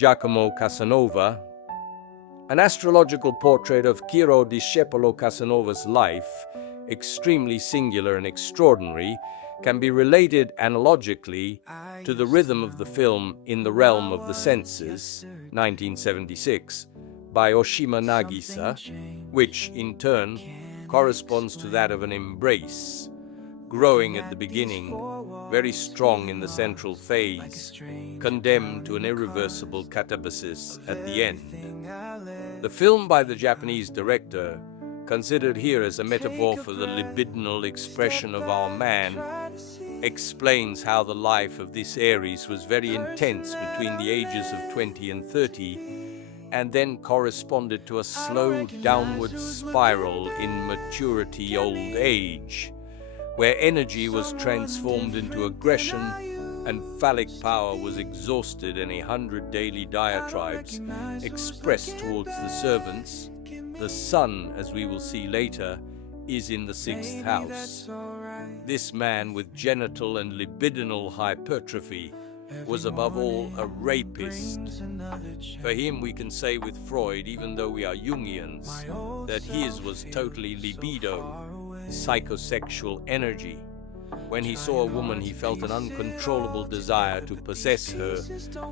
Giacomo Casanova. An astrological portrait of Ciro Discepolo Casanova's life, extremely singular and extraordinary, can be related analogically to the rhythm of the film In the Realm of the Senses, 1976, by Oshima Nagisa, which, in turn, corresponds to that of an embrace, growing at the beginning, very strong in the central phase, condemned to an irreversible catabasis at the end. The film by the Japanese director, considered here as a metaphor for the libidinal expression of our man, explains how the life of this Aries was very intense between the ages of 20 and 30, and then corresponded to a slow downward spiral in maturity old age, where energy was transformed into aggression and phallic power was exhausted in 100 daily diatribes expressed towards the servants. The sun, as we will see later, is in the 6th house. This man with genital and libidinal hypertrophy was above all a rapist. For him, we can say with Freud, even though we are Jungians, that his was totally libido, psychosexual energy. When he saw a woman, he felt an uncontrollable desire to possess her,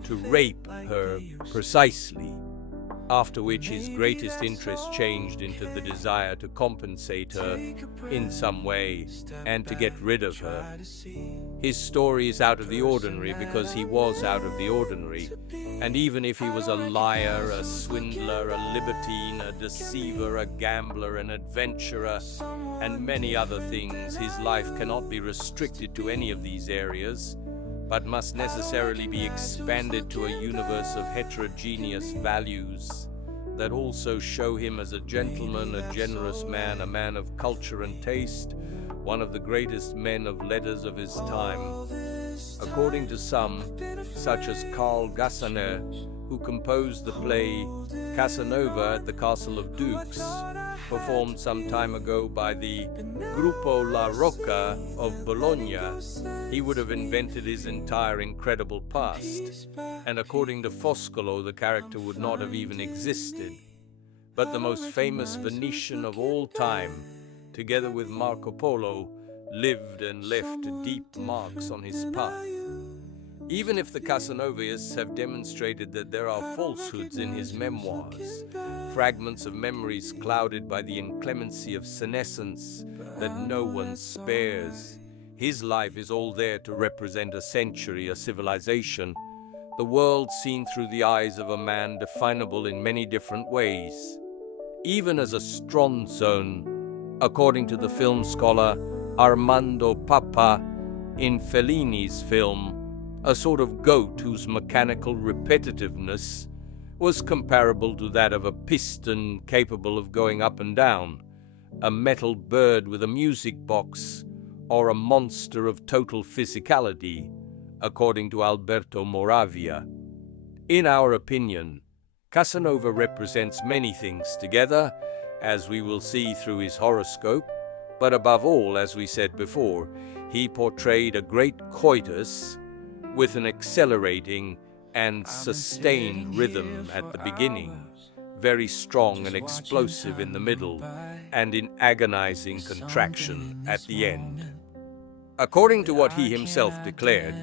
to rape her precisely, after which his greatest interest changed into the desire to compensate her in some way and to get rid of her. His story is out of the ordinary because he was out of the ordinary, and even if he was a liar, a swindler, a libertine, a deceiver, a gambler, an adventurer, and many other things, his life cannot be restricted to any of these areas, but must necessarily be expanded to a universe of heterogeneous values that also show him as a gentleman, a generous man, a man of culture and taste, one of the greatest men of letters of his time. According to some, such as Carl Gassener, who composed the play Casanova at the Castle of Dukes, performed some time ago by the Gruppo La Rocca of Bologna, he would have invented his entire incredible past, and according to Foscolo, the character would not have even existed. But the most famous Venetian of all time, together with Marco Polo, lived and left deep marks on his path. Even if the Casanovists have demonstrated that there are falsehoods in his memoirs, fragments of memories clouded by the inclemency of senescence that no one spares, his life is all there to represent a century, a civilization, the world seen through the eyes of a man definable in many different ways. Even as a stronzone, according to the film scholar Armando Papa in Fellini's film, a sort of goat whose mechanical repetitiveness was comparable to that of a piston capable of going up and down, a metal bird with a music box, or a monster of total physicality, according to Alberto Moravia. In our opinion, Casanova represents many things together, as we will see through his horoscope, but above all, as we said before, he portrayed a great coitus with an accelerating and sustained rhythm at the beginning, very strong and explosive in the middle, and in agonizing contraction at the end. According to what he himself declared,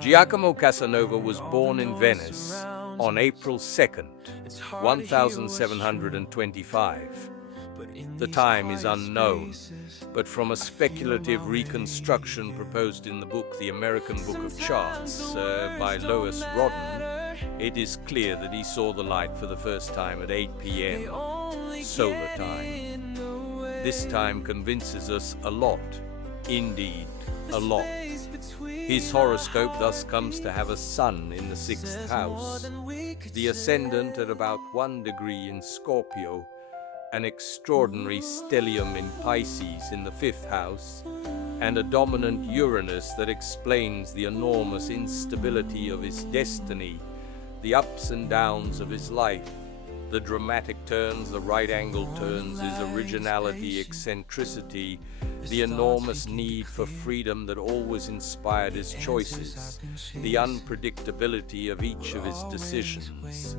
Giacomo Casanova was born in Venice on April 2nd, 1725. The time is unknown, but from a speculative reconstruction proposed in the book The American Book of Charts by Lois Rodden, it is clear that he saw the light for the first time at 8 p.m. solar time. This time convinces us a lot, indeed a lot. His horoscope thus comes to have a sun in the 6th house, the ascendant at about 1 degree in Scorpio, an extraordinary stellium in Pisces in the 5th house, and a dominant Uranus that explains the enormous instability of his destiny, the ups and downs of his life, The dramatic turns, the right-angle turns, his originality, eccentricity, the enormous need for freedom that always inspired his choices, the unpredictability of each of his decisions.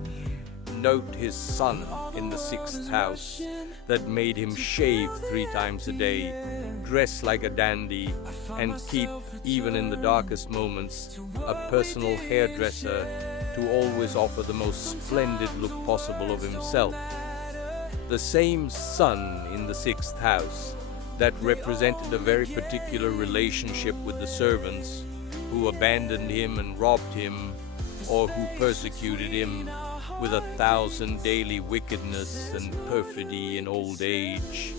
Note his sun in the 6th house that made him shave 3 times a day, dress like a dandy, and keep, even in the darkest moments, a personal hairdresser to always offer the most splendid look possible of himself. The same sun in the 6th house that represented a very particular relationship with the servants who abandoned him and robbed him, or who persecuted him with 1,000 daily wickedness and perfidy in old age.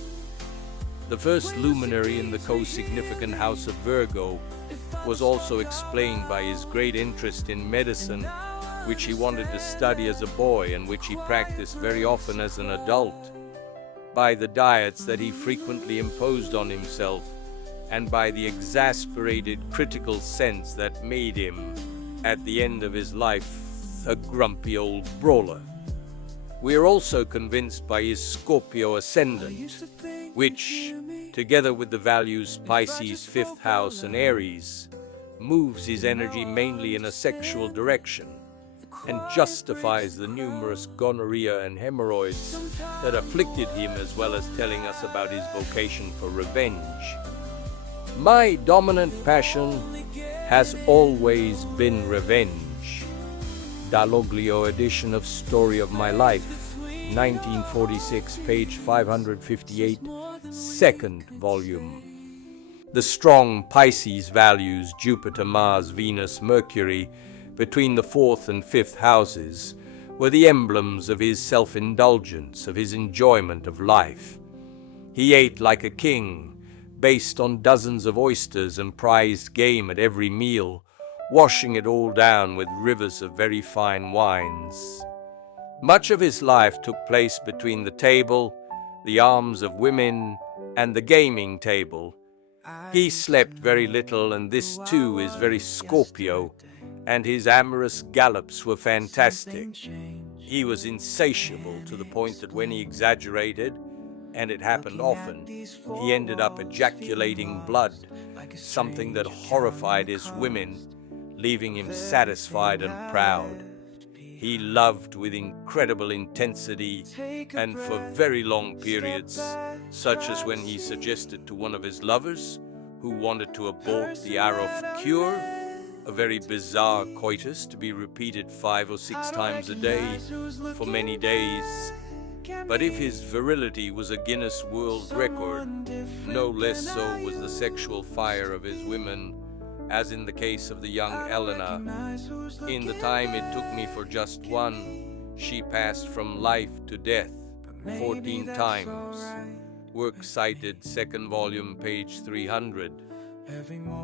The first luminary in the co-significant house of Virgo was also explained by his great interest in medicine, which he wanted to study as a boy and which he practiced very often as an adult, by the diets that he frequently imposed on himself, and by the exasperated critical sense that made him, at the end of his life, a grumpy old brawler. We are also convinced by his Scorpio ascendant, which, together with the values Pisces 5th house and Aries, moves his energy mainly in a sexual direction and justifies the numerous gonorrhea and hemorrhoids that afflicted him, as well as telling us about his vocation for revenge. My dominant passion has always been revenge. Dalloglio edition of Story of My Life, 1946, page 558, 2nd volume. The strong Pisces values Jupiter, Mars, Venus, Mercury between the 4th and 5th houses were the emblems of his self-indulgence, of his enjoyment of life. He ate like a king, based on dozens of oysters and prized game at every meal, washing it all down with rivers of very fine wines. Much of his life took place between the table, the arms of women, and the gaming table. He slept very little, and this too is very Scorpio, and his amorous gallops were fantastic. He was insatiable to the point that when he exaggerated, and it happened often, he ended up ejaculating blood, something that horrified his women, leaving him satisfied and proud. He loved with incredible intensity and for very long periods, such as when he suggested to one of his lovers, who wanted to abort the Arrow cure, a very bizarre coitus to be repeated 5 or 6 times a day for many days. But if his virility was a Guinness World Record, no less so was the sexual fire of his women, as in the case of the young Elena. In the time it took me for just one, she passed from life to death 14 times. Works cited, 2nd volume, page 300.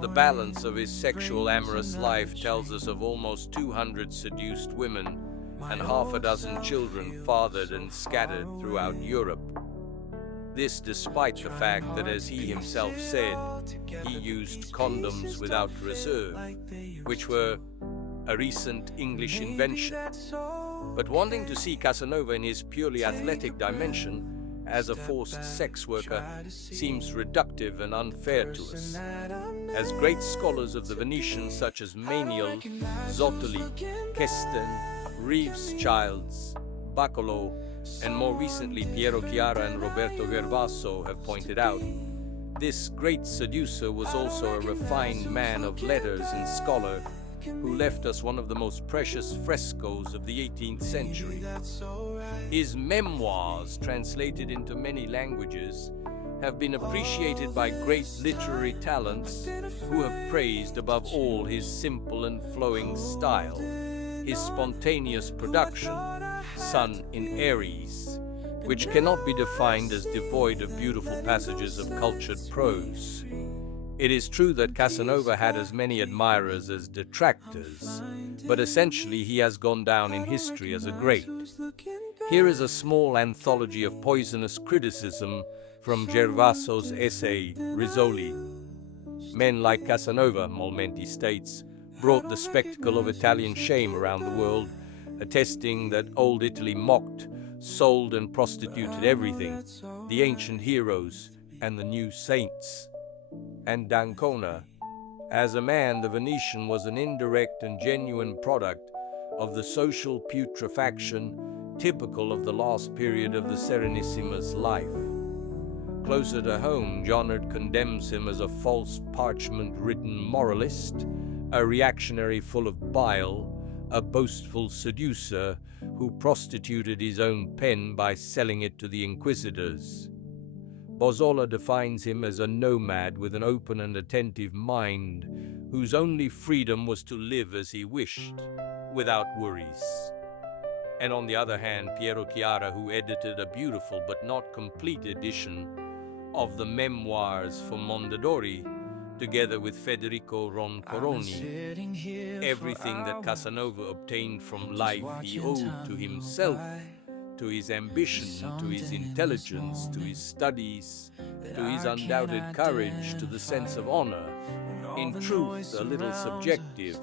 The balance of his sexual amorous life tells us of almost 200 seduced women and half a dozen children fathered and scattered throughout Europe. This despite the fact that, as he himself said, he used condoms without reserve, which were a recent English invention. But wanting to see Casanova in his purely athletic dimension as a forced sex worker seems reductive and unfair to us. As great scholars of the Venetian such as Maniel, Zottoli, Kesten, Reeves Childs, Baccolo, and more recently Piero Chiara and Roberto Gervaso have pointed out, this great seducer was also a refined man of letters and scholar who left us one of the most precious frescoes of the 18th century. His memoirs, translated into many languages, have been appreciated by great literary talents who have praised above all his simple and flowing style, his spontaneous production, Sun in Aries, which cannot be defined as devoid of beautiful passages of cultured prose. It is true that Casanova had as many admirers as detractors, but essentially he has gone down in history as a great. Here is a small anthology of poisonous criticism from Gervaso's essay, Rizzoli. Men like Casanova, Molmenti states, brought the spectacle of Italian shame around the world, attesting that old Italy mocked sold and prostituted everything, the ancient heroes and the new saints. And d'Ancona, as a man, the Venetian was an indirect and genuine product of the social putrefaction typical of the last period of the Serenissima's life. Closer to home, Jonard condemns him as a false parchment-ridden moralist, a reactionary full of bile, a boastful seducer who prostituted his own pen by selling it to the inquisitors. Bozzola defines him as a nomad with an open and attentive mind, whose only freedom was to live as he wished, without worries. And on the other hand, Piero Chiara, who edited a beautiful but not complete edition of the Memoirs for Mondadori, together with Federico Roncoroni, everything that Casanova obtained from life he owed to himself, to his ambition, to his intelligence, to his studies, to his undoubted courage, to the sense of honor, in truth a little subjective,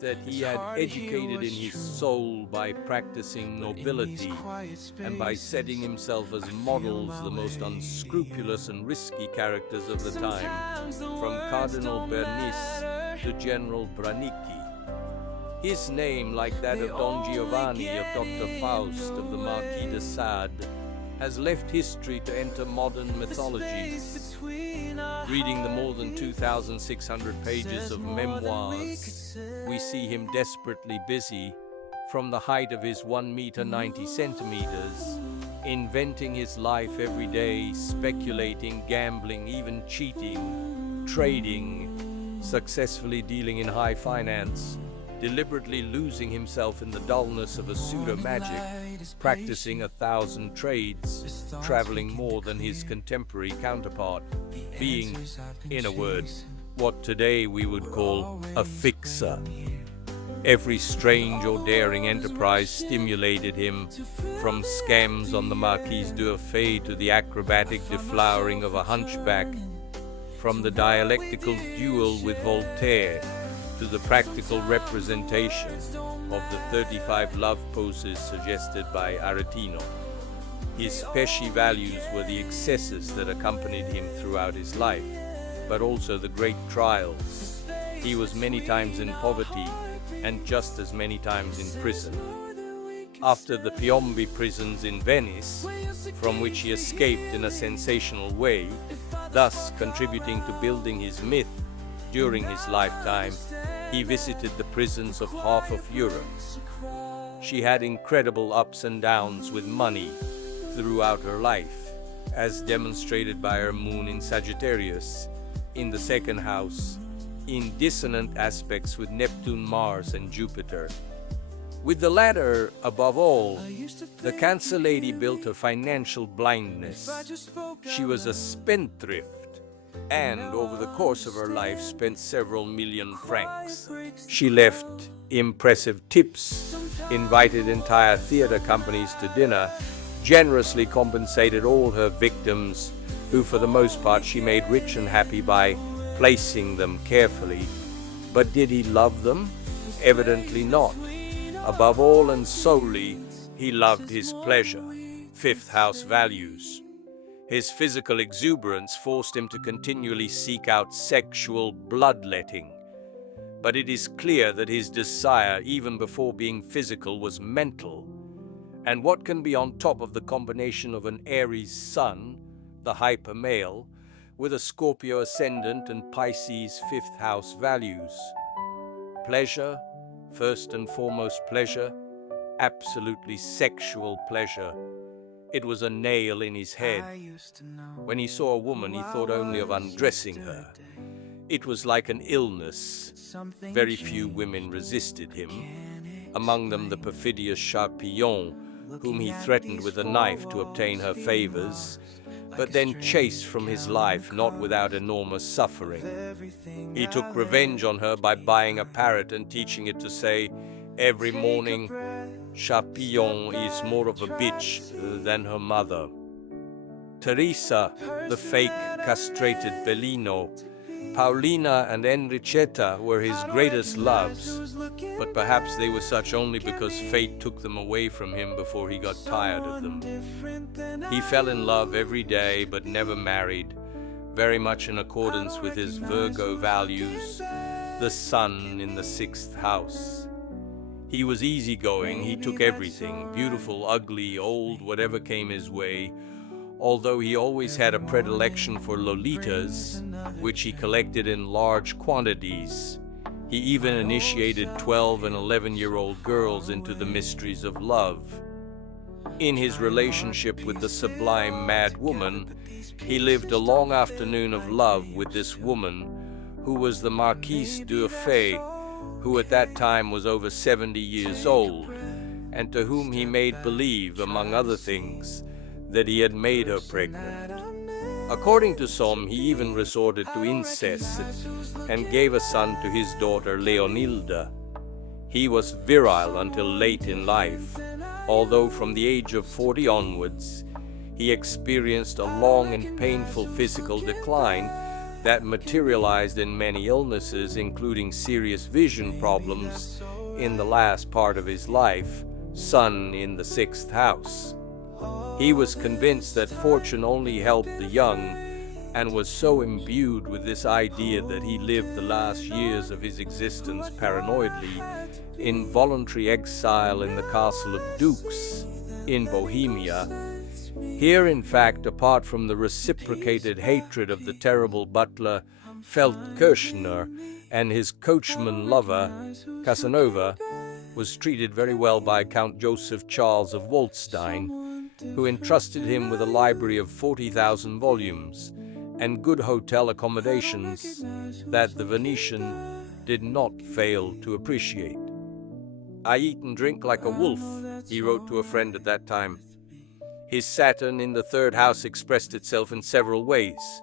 that he had educated in his soul by practicing nobility and by setting himself as models the most unscrupulous and risky characters of the time, from Cardinal Bernis to General Branicchi. His name, like that of Don Giovanni, of Dr. Faust, of the Marquis de Sade, has left history to enter modern mythology. Reading the more than 2,600 pages of memoirs, we see him desperately busy, from the height of his 1 meter 90 centimeters, inventing his life every day, speculating, gambling, even cheating, trading, successfully dealing in high finance, deliberately losing himself in the dullness of a pseudo-magic, practicing 1,000 trades, traveling more than his contemporary counterpart, being, in a word, what today we would call a fixer. Every strange or daring enterprise stimulated him, from scams on the Marquise d'Urfé to the acrobatic deflowering of a hunchback, from the dialectical duel with Voltaire to the practical representation of the 35 love poses suggested by Aretino. His pesci values were the excesses that accompanied him throughout his life, but also the great trials. He was many times in poverty and just as many times in prison. After the Piombi prisons in Venice, from which he escaped in a sensational way, thus contributing to building his myth during his lifetime, he visited the prisons of half of Europe. She had incredible ups and downs with money throughout her life, as demonstrated by her moon in Sagittarius, in the second house, in dissonant aspects with Neptune, Mars, and Jupiter. With the latter, above all, the Cancer lady built her financial blindness. She was a spendthrift, and over the course of her life spent several million francs. She left impressive tips, invited entire theater companies to dinner, generously compensated all her victims, who for the most part she made rich and happy by placing them carefully. But did he love them? Evidently not. Above all and solely, he loved his pleasure. Fifth house values. His physical exuberance forced him to continually seek out sexual bloodletting. But it is clear that his desire, even before being physical, was mental. And what can be on top of the combination of an Aries sun, the hyper male, with a Scorpio ascendant and Pisces fifth house values? Pleasure, first and foremost pleasure, absolutely sexual pleasure. It was a nail in his head. When he saw a woman, he thought only of undressing her. It was like an illness. Very few women resisted him, among them the perfidious Charpillon, whom he threatened with a knife to obtain her favors, but then chased from his life, not without enormous suffering. He took revenge on her by buying a parrot and teaching it to say every morning, "Charpillon is more of a bitch than her mother." Teresa, the fake castrated Bellino, Paulina and Enrichetta were his greatest loves, but perhaps they were such only because fate took them away from him before he got tired of them. He fell in love every day but never married, very much in accordance with his Virgo values, the sun in the 6th house. He was easygoing, he took everything, beautiful, ugly, old, whatever came his way, although he always had a predilection for lolitas, which he collected in large quantities. He even initiated 12 and 11-year-old girls into the mysteries of love. In his relationship with the sublime mad woman, he lived a long afternoon of love with this woman, who was the Marquise d'Urfé, who at that time was over 70 years old, and to whom he made believe, among other things, that he had made her pregnant. According to some, he even resorted to incest and gave a son to his daughter Leonilda. He was virile until late in life, although from the age of 40 onwards, he experienced a long and painful physical decline that materialized in many illnesses, including serious vision problems in the last part of his life, sun in the 6th house. He was convinced that fortune only helped the young, and was so imbued with this idea that he lived the last years of his existence paranoidly in voluntary exile in the castle of Dux in Bohemia. Here, in fact, apart from the reciprocated hatred of the terrible butler Felt Kirchner and his coachman lover, Casanova, was treated very well by Count Joseph Charles of Waldstein, who entrusted him with a library of 40,000 volumes and good hotel accommodations that the Venetian did not fail to appreciate. "I eat and drink like a wolf," he wrote to a friend at that time. His Saturn in the 3rd house expressed itself in several ways.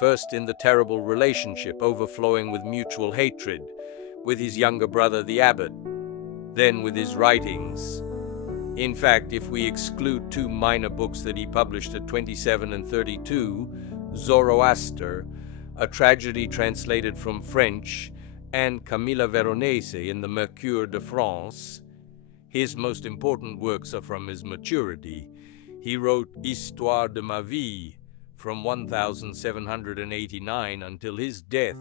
First, in the terrible relationship overflowing with mutual hatred with his younger brother the abbot, then with his writings. In fact, if we exclude 2 minor books that he published at 27 and 32, Zoroaster, a tragedy translated from French, and Camilla Veronese in the Mercure de France, his most important works are from his maturity. He wrote Histoire de ma vie from 1789 until his death,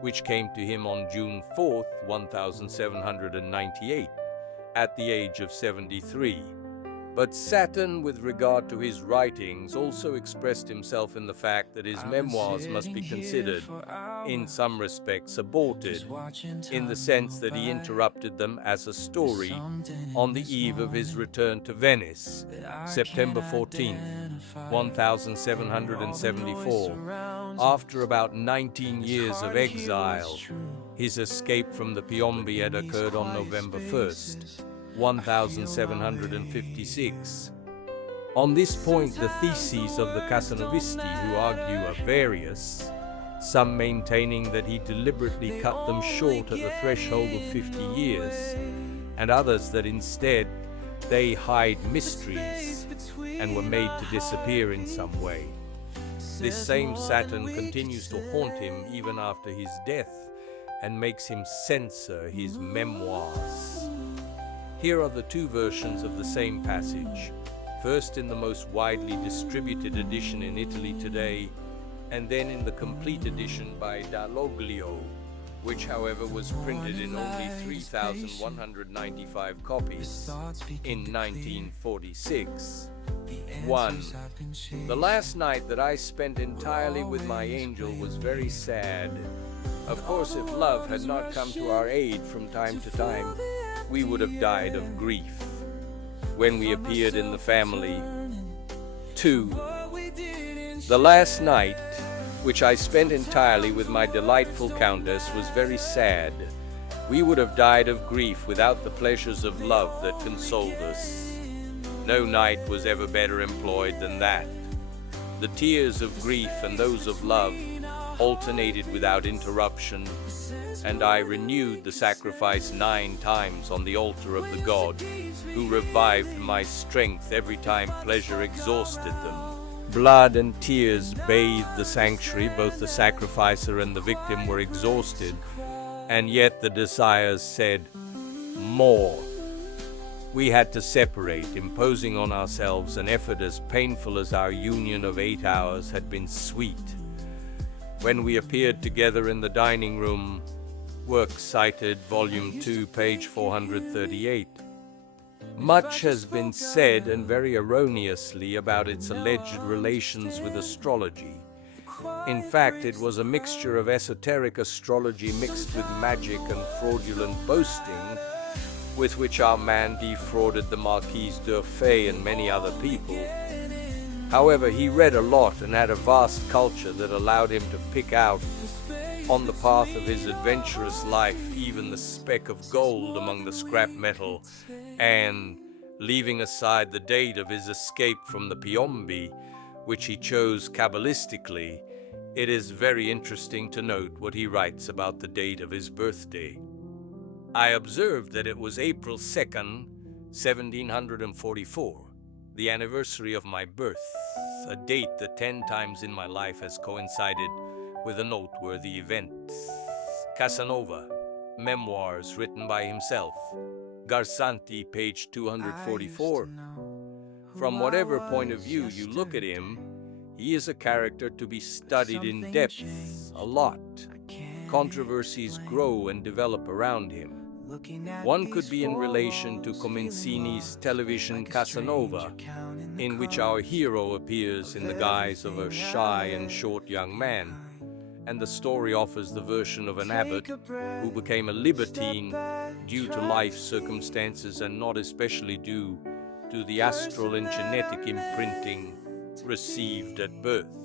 which came to him on June 4th, 1798, at the age of 73. But Saturn, with regard to his writings, also expressed himself in the fact that his memoirs must be considered, in some respects, aborted, in the sense that he interrupted them as a story on the eve of his return to Venice, September 14th, 1774. After about 19 years of exile, his escape from the Piombi had occurred on November 1st. 1756. On this point, the theses of the Casanovisti who argue are various, some maintaining that he deliberately cut them short at the threshold of 50 years, and others that instead they hide mysteries and were made to disappear in some way. This same Saturn continues to haunt him even after his death and makes him censor his memoirs. Here are the 2 versions of the same passage, first in the most widely distributed edition in Italy today, and then in the complete edition by Dalloglio, which however was printed in only 3,195 copies in 1946. 1. The last night that I spent entirely with my angel was very sad. Of course, if love had not come to our aid from time to time, we would have died of grief when we appeared in the family. 2. The last night, which I spent entirely with my delightful countess, was very sad. We would have died of grief without the pleasures of love that consoled us. No night was ever better employed than that. The tears of grief and those of love alternated without interruption, and I renewed the sacrifice 9 times on the altar of the God who revived my strength every time pleasure exhausted them. Blood and tears bathed the sanctuary. Both the sacrificer and the victim were exhausted, and yet the desires said, more. We had to separate, imposing on ourselves an effort as painful as our union of 8 hours had been sweet. When we appeared together in the dining room, works cited, Volume 2, page 438. Much has been said, and very erroneously, about its alleged relations with astrology. In fact, it was a mixture of esoteric astrology mixed with magic and fraudulent boasting, with which our man defrauded the Marquise d'Urfé and many other people. However, he read a lot and had a vast culture that allowed him to pick out, on the path of his adventurous life, even the speck of gold among the scrap metal, and, leaving aside the date of his escape from the Piombi, which he chose Kabbalistically, it is very interesting to note what he writes about the date of his birthday. I observed that it was April 2nd, 1744, the anniversary of my birth, a date that 10 times in my life has coincided with a noteworthy event. Casanova, Memoirs written by himself, Garsanti, page 244. From whatever point of view you look at him, he is a character to be studied in depth, a lot. Controversies grow and develop around him. One could be in relation to Comencini's television Casanova, in which our hero appears in the guise of a shy and short young man, and the story offers the version of an abbot who became a libertine due to life circumstances and not especially due to the astral and genetic imprinting received at birth.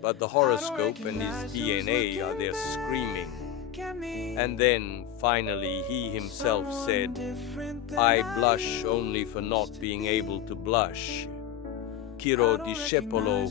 But the horoscope and his DNA are there screaming. And then, finally, he himself said, "I blush only for not being able to blush." Ciro Discepolo,